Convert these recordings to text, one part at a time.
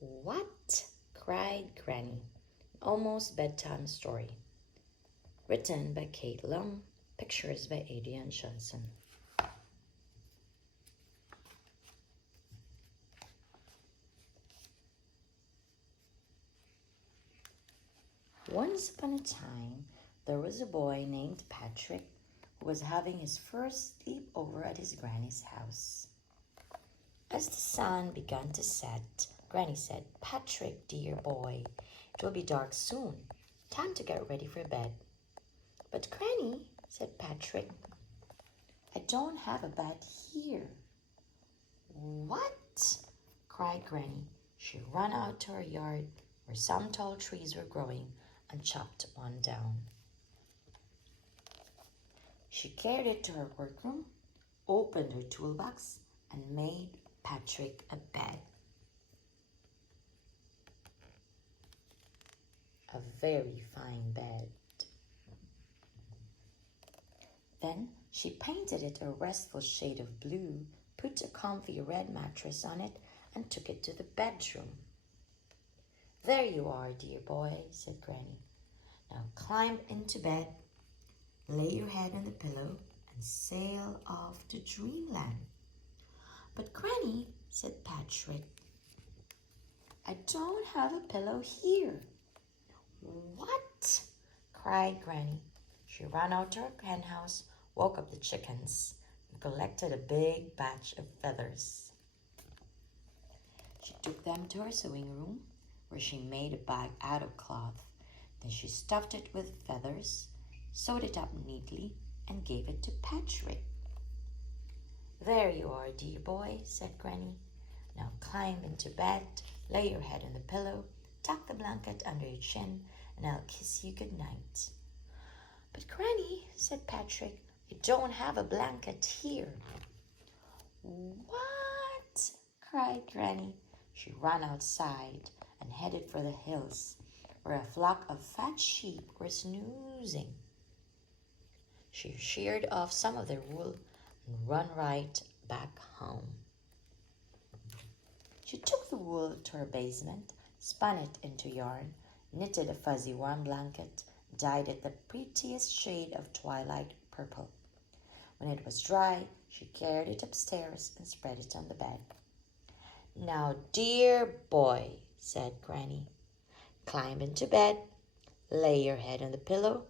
What? Cried Granny. Almost bedtime story. Written by Kate Lum. Pictures by Adrian Johnson. Once upon a time, there was a boy named Patrick who was having his first sleepover at his granny's house. As the sun began to set, Granny said, "Patrick, dear boy, it will be dark soon. Time to get ready for bed." "But Granny," said Patrick, "I don't have a bed here." "What?" cried Granny. She ran out to her yard where some tall trees were growing and chopped one down. She carried it to her workroom, opened her toolbox, and made Patrick a bed. A very fine bed. Then she painted it a restful shade of blue, put a comfy red mattress on it, and took it to the bedroom. "There you are, dear boy," said Granny. "Now climb into bed, lay your head on the pillow, and sail off to dreamland." "But Granny," said Patrick, "I don't have a pillow here." "What?" cried Granny. She ran out to her hen house, woke up the chickens, and collected a big batch of feathers. She took them to her sewing room, where she made a bag out of cloth. Then she stuffed it with feathers, sewed it up neatly, and gave it to Patrick. "There you are, dear boy," said Granny. "Now climb into bed, lay your head on the pillow, tuck the blanket under your chin, and I'll kiss you good night." "But Granny," said Patrick, "I don't have a blanket here." "What?" cried Granny. She ran outside and headed for the hills, where a flock of fat sheep were snoozing. She sheared off some of their wool and ran right back home. She took the wool to her basement, spun it into yarn, knitted a fuzzy warm blanket, dyed it the prettiest shade of twilight purple. When it was dry, she carried it upstairs and spread it on the bed. "Now, dear boy," said Granny, "climb into bed, lay your head on the pillow,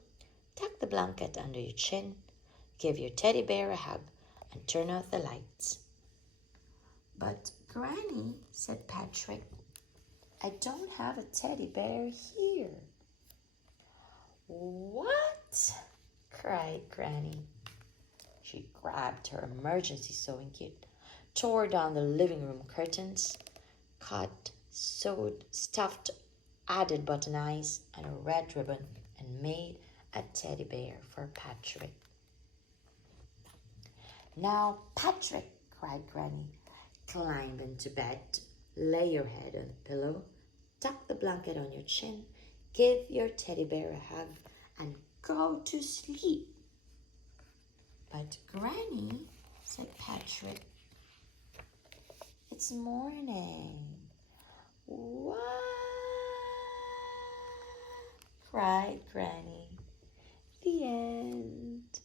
tuck the blanket under your chin, give your teddy bear a hug, and turn off the lights." "But Granny," said Patrick, "I don't have a teddy bear here." "What?" cried Granny. She grabbed her emergency sewing kit, tore down the living room curtains, cut, sewed, stuffed, added button eyes and a red ribbon, and made a teddy bear for Patrick. "Now, Patrick," cried Granny, "climb into bed, lay your head on the pillow, tuck the blanket on your chin, give your teddy bear a hug, and go to sleep." "But Granny," said Patrick, "it's morning." "What?" cried Granny. The end.